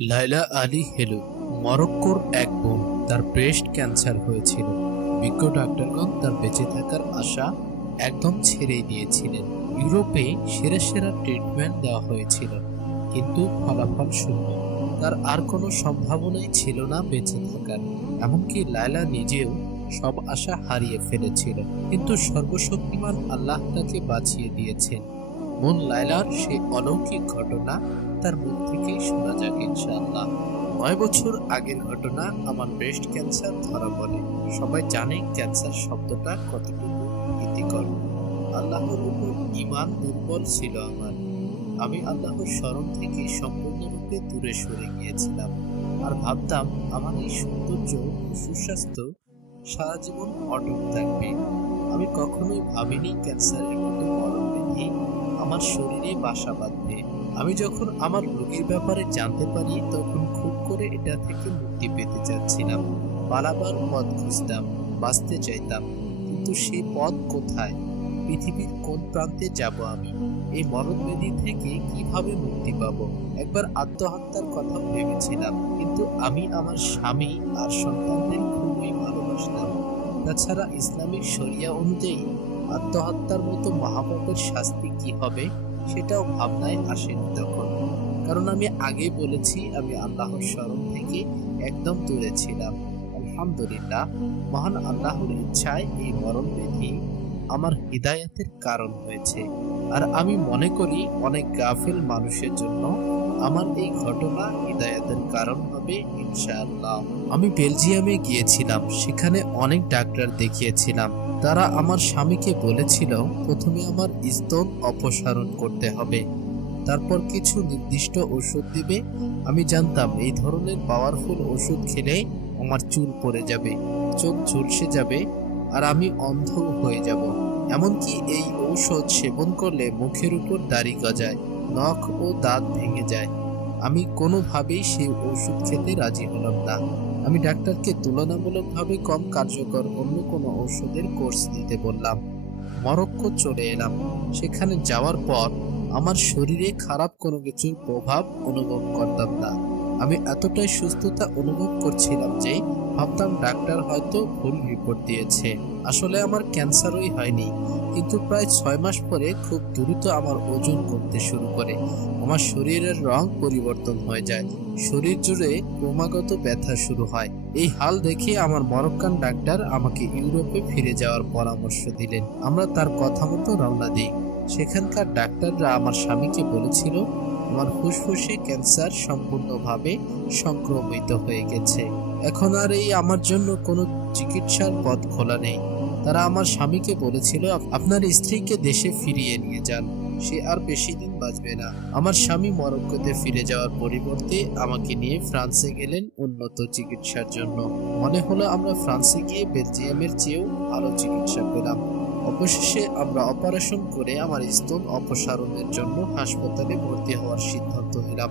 Laila Ali hello মরক্কোর এক বোন। তার ব্রেস্ট ক্যান্সার হয়েছিল। বিজ্ঞ ডাক্তারগণ তার বেঁচে থাকার আশা একদম ছেড়েই দিয়েছিলেন। ইউরোপে সেরা সেরা ট্রিটমেন্ট দেওয়া হয়েছিল, কিন্তু ফলাফল শূন্য। তার আর কোনো সম্ভাবনাই ছিল না বেঁচে থাকার। এমনকি লায়লা নিজেও সব আশা হারিয়ে ফেলেছিল, কিন্তু সর্বশক্তিমান আল্লাহ তাকে বাঁচিয়ে দিয়েছেন। বোন লায়লার সেই অলৌকিক ঘটনা তার মুখ থেকেই শোনা যাক ইনশাআল্লাহ। 9 বছর আগের ঘটনা। আমার ব্রেস্ট ক্যান্সার ধরা পড়ে। সবাই জানে ক্যান্সার শব্দটা কতটুকু ভীতিকর। আল্লাহর উপর ঈমান দুর্বল ছিল আমার। আমি আল্লাহর স্মরণ থেকে সম্পূর্ণরূপে দূরে সরে গিয়েছিলাম, আর ভাবতাম আমার এই সৌন্দর্য ও সুস্বাস্থ্য সারা জীবন অটুট থাকবে। আমি কখনোই ভাবিনি ক্যান্সারের মতো মরণ ব্যাধি আমার শরীরে বাসা বাঁধবে। আমি যখন আমার রোগীর ব্যাপারে জানতে পারি, তখন খুব করে এটা থেকে মুক্তি পেতে চাচ্ছিলাম। পালাবার পথ খুঁজতাম, বাঁচতে চাইতাম, কিন্তু সেই পথ কোথায়? পৃথিবীর কোন প্রান্তে যাব আমি? এই মরণব্যাধি থেকে কিভাবে মুক্তি পাব? একবার আত্মহত্যার কথা ভেবেছিলাম, কিন্তু আমি আমার স্বামী আর সন্তানদের খুবই ভালোবাসতাম। তাছাড়া ইসলামিক শরিয়া অনুযায়ী আত্মহত্যার মতো মহাপাপের শাস্তি কি হবে সেটাও ভাবনায় আসেনি তখন। কারণ আমি আগেই বলেছি, আমি আল্লাহর স্মরণ থেকে একদম দূরে ছিলাম। আলহামদুলিল্লাহ, মহান আল্লাহর ইচ্ছায় এই মরণ ব্যাধি আমার হিদায়াতের কারণ হয়েছে। আর আমি মনে করি অনেক গাফিল মানুষের জন্য আমার এই ঘটনা হিদায়াতের কারণ হবে ইনশাআল্লাহ। আমি বেলজিয়ামে গিয়েছিলাম, সেখানে অনেক ডাক্তার দেখিয়েছিলাম। তারা আমার স্বামীকে বলেছিল প্রথমে আমার স্তন অপসারণ করতে হবে, তারপর কিছু নির্দিষ্ট ওষুধ দিবে। আমি জানতাম এই ধরনের পাওয়ারফুল ওষুধ খেলে আমার চুল পড়ে যাবে, চোখ ঝলসে যাবে, আর আমি অন্ধ হয়ে যাব। এমনকি এই ঔষধ সেবন করলে মুখের উপর দাড়ি গজায়, নখ ও দাঁত ভেঙে যায়। আমি কোনোভাবেই সেই ওষুধ খেতে রাজি হলাম না। আমি ডাক্তারকে তুলনামূলকভাবে কম কার্যকর অন্য কোনো ওষুধের কোর্স দিতে বললাম। মরক্কো চলে এলাম। সেখানে যাওয়ার পর আমার শরীরে খারাপ কোনো কিছুর প্রভাব অনুভব করতাম না। আমি এতটাই সুস্থতা অনুভব করছিলাম যে ভাবতাম ডাক্তার হয়তো ভুল রিপোর্ট দিয়েছে। আসলে আমার ক্যান্সারই হয়নি, কিন্তু প্রায় 6 মাস পরে খুব দ্রুত আমার ওজন কমতে শুরু করে। আমার শরীরের রং পরিবর্তন হয়ে যায়, শরীর জুড়ে ক্রমাগত ব্যথা শুরু হয়। এই হাল দেখে আমার মরক্কান ডাক্তার আমাকে ইউরোপে ফিরে যাওয়ার পরামর্শ দিলেন। আমরা তার কথা মতো রওনা দিই। সেখানকার ডাক্তাররা আমার স্বামীকে বলেছিল আমার ফুসফুসে ক্যান্সার সম্পূর্ণভাবে সংক্রমিত হয়ে গেছে। এখন আর এই আমার জন্য কোনো চিকিৎসার পথ খোলা নেই। তারা আমার স্বামীকে বলেছিল আপনার স্ত্রীকে দেশে ফিরিয়ে নিয়ে যান, সে আর বেশি দিন বাঁচবে না। আমার স্বামী মরক্কোতে ফিরে যাওয়ার পরিবর্তে আমাকে নিয়ে ফ্রান্সে গেলেন উন্নত চিকিৎসার জন্য। মনে হলো আমরা ফ্রান্সে গিয়ে বেলজিয়ামের চেয়েও ভালো চিকিৎসা পেলাম। অবশেষে আমরা অপারেশন করে আমার স্তন অপসারণের জন্য হাসপাতালে ভর্তি হওয়ার সিদ্ধান্ত নিলাম।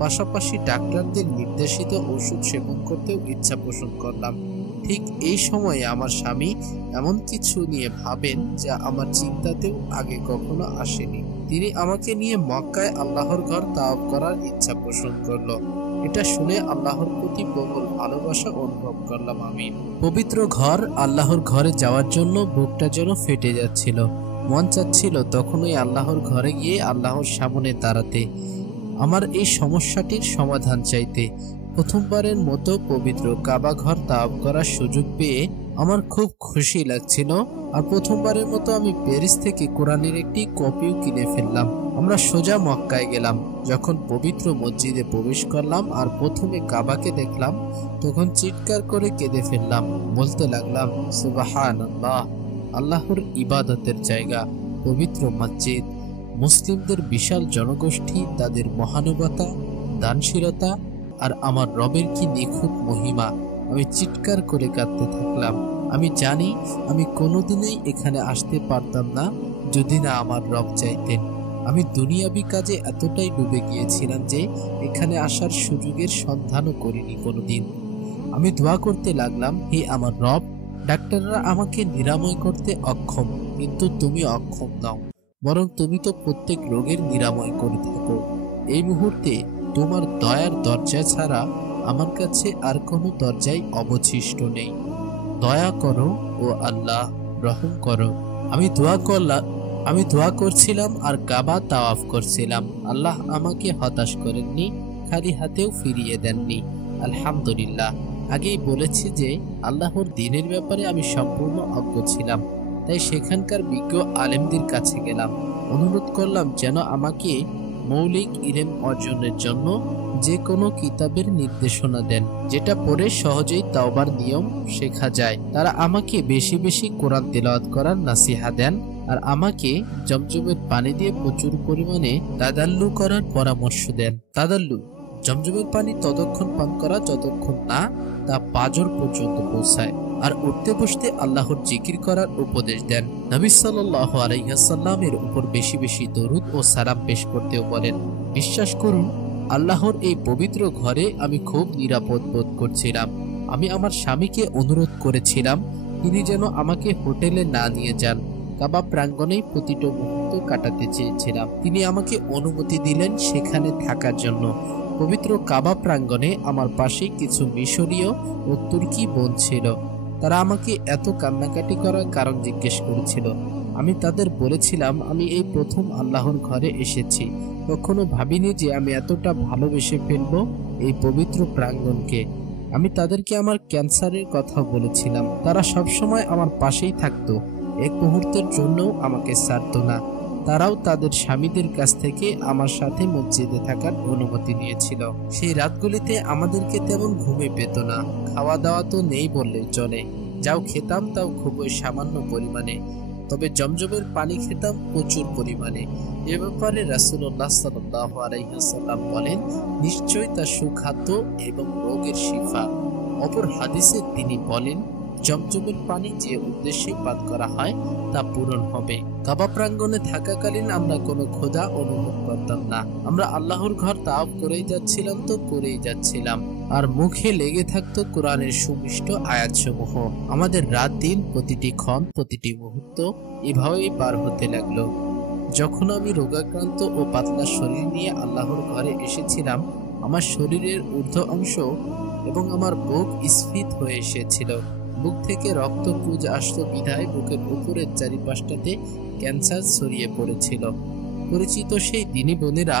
পাশাপাশি ডাক্তারদের নির্দেশিত ওষুধ সেবন করতেও ইচ্ছা পোষণ করলাম। ঠিক এই সময়ে আমার স্বামী এমন কিছু নিয়ে ভাবেন যা আমার চিন্তাতেও আগে কখনো আসেনি। তিনি আমাকে নিয়ে মক্কায় আল্লাহর ঘর তাওয়াফ করার ইচ্ছা পোষণ করলো। এটা শুনে আল্লাহর প্রতি প্রবল ভালোবাসা অনুভব করলাম আমি। পবিত্র ঘর আল্লাহর ঘরে যাওয়ার জন্য বুকটা যেন ফেটে যাচ্ছিল। মন চাচ্ছিল তখনই আল্লাহর ঘরে গিয়ে আল্লাহর সামনে দাঁড়াতে, আমার এই সমস্যাটির সমাধান চাইতে। প্রথমবারের মতো পবিত্র কাবা ঘর তাওয়াফ করার সুযোগ পেয়ে আমার খুব খুশি লাগছিল। আর প্রথমবারের মতো আমি প্যারিস থেকে কোরআনের একটি কপিও কিনে ফেললাম। আমরা সোজা মক্কায় গেলাম। যখন পবিত্র মসজিদে প্রবেশ করলাম আর প্রথমে কাবাকে দেখলাম, তখন চিৎকার করে কেঁদে ফেললাম। বলতে লাগলাম সুবহানাল্লাহ, আল্লাহর ইবাদতের জায়গা, পবিত্র মসজিদ, মুসলিমদের বিশাল জনগোষ্ঠী, তাদের মহানুভবতা, দানশীলতা, আর আমার রবের কি নিখুঁত মহিমা। আমি চিৎকার করে কাঁদতে থাকলাম। আমি জানি আমি কোনোদিনই এখানে আসতে পারতাম না যদি না আমার রব চাইতেন। আমি দুনিয়াবি কাজে এতটাই ডুবে গিয়েছিলাম যে এখানে আসার সুযোগের সন্ধানও করিনি কোনোদিন। আমি দোয়া করতে লাগলাম, হে আমার রব, ডাক্তাররা আমাকে নিরাময় করতে অক্ষম, কিন্তু তুমি অক্ষম নও, বরং তুমি তো প্রত্যেক রোগের নিরাময় করে থাকো। এই মুহূর্তে তোমার দয়ার দরজা ছাড়া আমার কাছে আর কোনো দরজাই অবশিষ্ট নেই। দয়া করো ও আল্লাহ, রহম করো। আমি দোয়া করছিলাম আর কাবা তাওয়াফ করছিলাম। আল্লাহ আমাকে হতাশ করেননি, খালি হাতেও ফিরিয়ে দেননি। আলহামদুলিল্লাহ। আগেই বলেছি যে আল্লাহর দ্বীনের ব্যাপারে আমি সম্পূর্ণ অজ্ঞ ছিলাম। তাই সেখানকার বিজ্ঞ আলেমদের কাছে গেলাম, অনুরোধ করলাম যেন আমাকে মৌলিক ইলম অর্জনের জন্য যে কোনো কিতাবের নির্দেশনা দেন, যেটা পড়ে সহজেই তাওবার নিয়ম শেখা যায়। তারা আমাকে বেশি বেশি কোরআন তেলাওয়াত করার নাসিহা দেন আর আমাকে জমজমের পানি দিয়ে প্রচুর পরিমাণে তাদাল্লু করার পরামর্শ দেন। তাদাল্লু, জমজমের পানি ততক্ষণ পান করা যতক্ষণ না তা পাঁজর পর্যন্ত পৌঁছায়, আর উঠতে বসতে আল্লাহর জিকির করার উপদেশ দেন। নবী সাল্লাল্লাহু আলাইহি ওয়াসাল্লামের উপর বেশি বেশি দরুদ ও সালাম পেশ করতেও বলেন। বিশ্বাস করুন, আল্লাহর এই পবিত্র ঘরে আমি খুব নিরাপদ বোধ করছিলাম। আমি আমার স্বামীকে অনুরোধ করেছিলাম তিনি যেন আমাকে হোটেলে না নিয়ে যান। কাবা প্রাঙ্গণেই প্রতিটা মুহূর্ত কাটাতে চেয়েছিলাম। তিনি আমাকে অনুমতি দিলেন সেখানে থাকার জন্য। পবিত্র কাবা প্রাঙ্গণে আমার পাশে কিছু মিশরীয় ও তুর্কি বোন ছিল। তারা আমাকে এত কান্নাকাটি করার কারণ জিজ্ঞেস করেছিল। আমি তাদের বলেছিলাম আমি এই প্রথম আল্লাহর ঘরে এসেছি, কখনো ভাবিনি যে আমি এতটা ভালোবেসে ফেলবো এই পবিত্র প্রাঙ্গণকে। আমি তাদেরকে আমার ক্যান্সারের কথা বলেছিলাম। তারা সবসময় আমার পাশেই থাকতো, এক মুহূর্তের জন্যও আমাকে ছাড়তো না। তারাও তাদের স্বামীদের কাছ থেকে আমার সাথে মসজিদে থাকার অনুমতি নিয়েছিল। সেই রাতগুলিতে আমাদেরকে তেমন ঘুমে পেত না। খাওয়া দাওয়া তো নেই বললেই চলে, যাও খেতাম তাও খুবই সামান্য পরিমাণে, তবে জমজমের পানি খেতাম প্রচুর পরিমাণে। এ ব্যাপারে রাসূলুল্লাহ সাল্লাল্লাহু আলাইহি ওয়াসাল্লাম বলেন, নিশ্চয়ই তা সুখাদ্য এবং রোগের শিফা। অপর হাদিসে তিনি বলেন, জমজমের পানি যে উদ্দেশ্যে পান করা হয় তা পূরণ হবে। কাবা প্রাঙ্গণে থাকাকালীন আমরা কোনো ক্ষুধা অনুভব করতাম না। আমরা আল্লাহর ঘর তাওয়াফ করেই যাচ্ছিলাম আর মুখে লেগে থাকতো কোরআনের সুমিষ্ট আয়াতসমূহ। আমাদের রাত দিন, প্রতিটি ক্ষণ, প্রতিটি মুহূর্ত এভাবেই পার হতে লাগলো। যখন আমি রোগাক্রান্ত ও পাতলা শরীর নিয়ে আল্লাহর ঘরে এসেছিলাম, আমার শরীরের ঊর্ধ্ব অংশ এবং আমার বুক স্ফীত হয়ে এসেছিল। বুক থেকে রক্ত পুঁজ আসতো বিধায় বুকের উপরের চারিপাশটাতে ক্যান্সার ছড়িয়ে পড়েছিল। পরিচিত সেই দিনী বোনেরা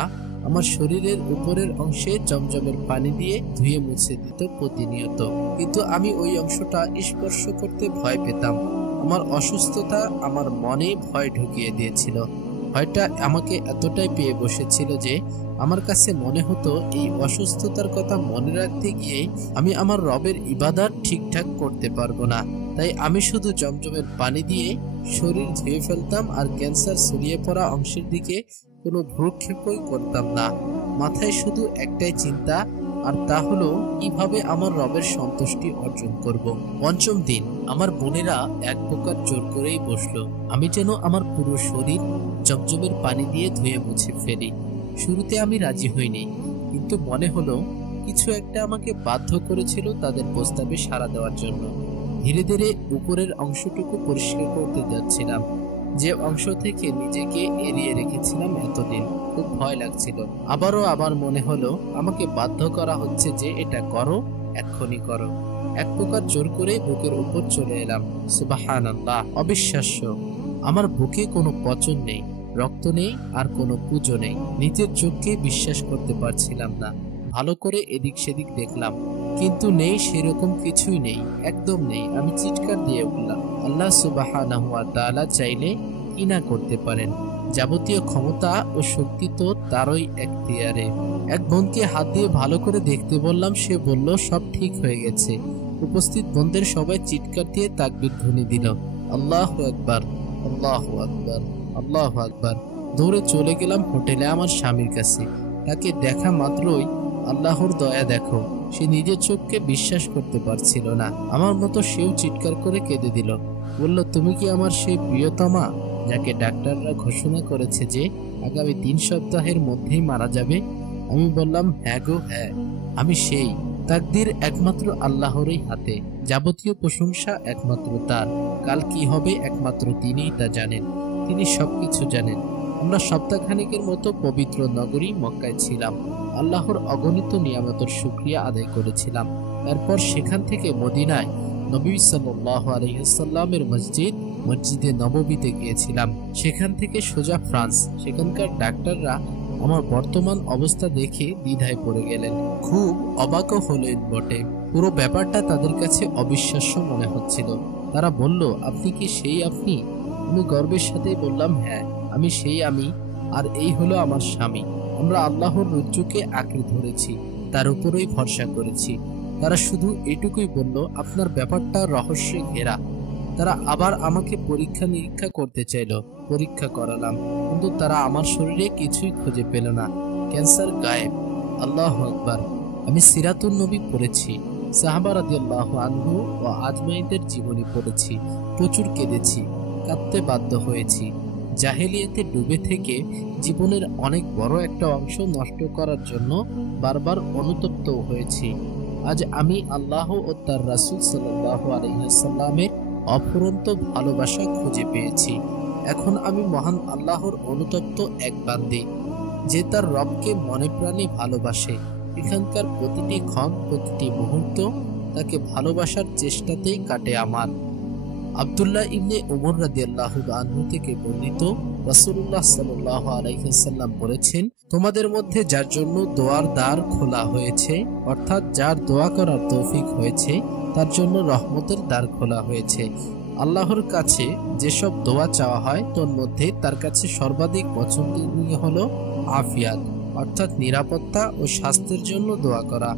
আমার শরীরের উপরের অংশে জমজমের পানি দিয়ে ধুয়ে মুছে দিত প্রতিনিয়ত, কিন্তু আমি ওই অংশটা স্পর্শ করতে ভয় পেতাম। আমার অসুস্থতা আমার মনে ভয় ঢুকিয়ে দিয়েছিল। ভয়টা আমাকে এতটাই পেয়ে বসেছিল যে আমার কাছে মনে হতো এই অসুস্থতার কথা মনে রাখতে গিয়ে আমি আমার রবের ইবাদত ঠিকঠাক করতে পারবো না। তাই আমি শুধু জমজমের পানি দিয়ে শরীর ধুয়ে ফেলতাম আর ক্যান্সার ছড়িয়ে পড়া অংশের দিকে কোনো ভ্রুক্ষেপই করতাম না। মাথায় শুধু একটাই চিন্তা, আর তা হলো কিভাবে আমার রবের সন্তুষ্টি অর্জন করব। পঞ্চম দিন আমার বোনেরা এক প্রকার জোর করেই বসলো আমি যেন আমার পুরো শরীর জমজমের পানি দিয়ে ধুয়ে মুছে ফেলি। শুরুতে আমি রাজি হইনি, কিন্তু মনে হলো কিছু একটা আমাকে বাধ্য করেছিল তাদের প্রস্তাবে সাড়া দেওয়ার জন্য। ধীরে ধীরে উপরের অংশটুকু পরিষ্কার করতে যাচ্ছিলাম, যে অংশ থেকে নিজেকে এড়িয়ে রেখেছিলাম এতদিন। খুব ভয় লাগছিল। আবার মনে হলো আমাকে বাধ্য করা হচ্ছে যে এটা করো, এক্ষুনি করো। এক প্রকার জোর করে বুকের উপর চলে এলাম। সুবহানাল্লাহ, অবিশ্বাস্য! আমার বুকে কোনো পচন নেই, রক্ত নেই, আর কোনো পুজো নেই। নিজের চোখকে বিশ্বাস করতে পারছিলাম না। ভালো করে এদিক সেদিক দেখলাম, কিন্তু নেই, সেরকম কিছুই নেই, একদম নেই। আমি চিৎকার দিয়ে উঠলাম। আল্লাহ সুবহানাহু ওয়া তাআলা চাইলে কি না করতে পারেন। যাবতীয় ক্ষমতা ও শক্তি তো তারই এখতিয়ারে। এক বোনকে হাত দিয়ে ভালো করে দেখতে বললাম, সে বলল সব ঠিক হয়ে গেছে। উপস্থিত বোনদের সবাই চিৎকার দিয়ে তাকবীর ধ্বনি দিল। আল্লাহু আকবার, আল্লাহু আকবার, আল্লাহু আকবার। দৌড়ে চলে গেলাম হোটেলে আমার স্বামীর কাছে। তাকে দেখা মাত্রই আল্লাহর দয়া দেখো, সে নিজের চোখকে বিশ্বাস করতে পারছিল না। আমার মতো সেও চিৎকার করে কেঁদে দিল। বলল, তুমি কি আমার সেই প্রিয়তমা যাকে ডাক্তাররা ঘোষণা করেছে যে আগামী 3 সপ্তাহের মধ্যেই মারা যাবে? আমি বললাম, হ্যাঁ গো হ্যাঁ, আমি সেই। তাকদীর একমাত্র আল্লাহরই হাতে, যাবতীয় প্রশংসা একমাত্র তার। কাল কি হবে একমাত্র তিনিই তা জানেন, তিনি সবকিছু জানেন। আমরা সপ্তাহখানেকের মতো পবিত্র নগরী মক্কায় ছিলাম। আল্লাহর অগণিত নিয়ামতের শুকরিয়া আদায় করেছিলাম। এরপর সেখান থেকে মদিনায় নবী সাল্লাল্লাহু আলাইহি ওয়াসাল্লামের মসজিদে নববীতে গিয়েছিলাম। সেখান থেকে সোজা ফ্রান্স। সেখানকার ডাক্তাররা আমার বর্তমান অবস্থা দেখে দ্বিধায় পড়ে গেলেন, খুব অবাকও হলেন বটে। পুরো ব্যাপারটা তাদের কাছে অবিশ্বাস্য মনে হচ্ছিল। তারা বলল, আপনি কি সেই আপনি? আমি গর্বের সাথে বললাম, হ্যাঁ, আমি সেই আমি, আর এই হলো আমার স্বামী। আমরা আল্লাহর রজ্জুকে আঁকড়ে ধরেছি, তার উপরেই ভরসা করেছি। তারা শুধু এটুকুই বলল, আপনার ব্যাপারটা রহস্যে ঘেরা। তারা আবার আমাকে পরীক্ষা নিরীক্ষা করতে চাইল। পরীক্ষা করালাম, কিন্তু তারা আমার শরীরে কিছুই খুঁজে পেল না। ক্যান্সার গায়েব। আল্লাহু আকবার। আমি সিরাতুন নবী পড়েছি, সাহাবা রাদিয়াল্লাহু আনহু ও আজমাইনদের জীবনী পড়েছি, প্রচুর কেঁদেছি, কাঁদতে বাধ্য হয়েছি। জাহেলিয়াতে ডুবে থেকে জীবনের অনেক বড় একটা অংশ নষ্ট করার জন্য বারবার অনুতপ্ত হয়েছি। আজ আমি আল্লাহ ও তার রাসূল সাল্লাল্লাহু আলাইহি ওয়াসাল্লামের অফুরন্ত ভালোবাসা খুঁজে পেয়েছি। এখন আমি মহান আল্লাহর অনুতপ্ত এক বান্দী, যে তার রবকে মনে প্রাণে ভালোবাসে। এখানকার প্রতিটি ক্ষণ, প্রতিটি মুহূর্ত তাকে ভালোবাসার চেষ্টাতেই কাটে আমার। আব্দুল্লাহ ইবনে উমর রাদিয়াল্লাহু আনহু থেকে বর্ণিত, রাসূলুল্লাহ সাল্লাল্লাহু আলাইহি ওয়াসাল্লাম বলেছেন, তোমাদের মধ্যে যার জন্য দোয়ার দ্বার খোলা হয়েছে, অর্থাৎ যার দোয়া করার তৌফিক হয়েছে, তার জন্য রহমতের দ্বার খোলা হয়েছে। আল্লাহর কাছে যেসব দোয়া চাওয়া হয় তোর মধ্যে তার কাছে সর্বাধিক পছন্দনীয় হলো আফিয়াত, অর্থাৎ নিরাপত্তা ও স্বাস্থ্যের জন্য দোয়া করা।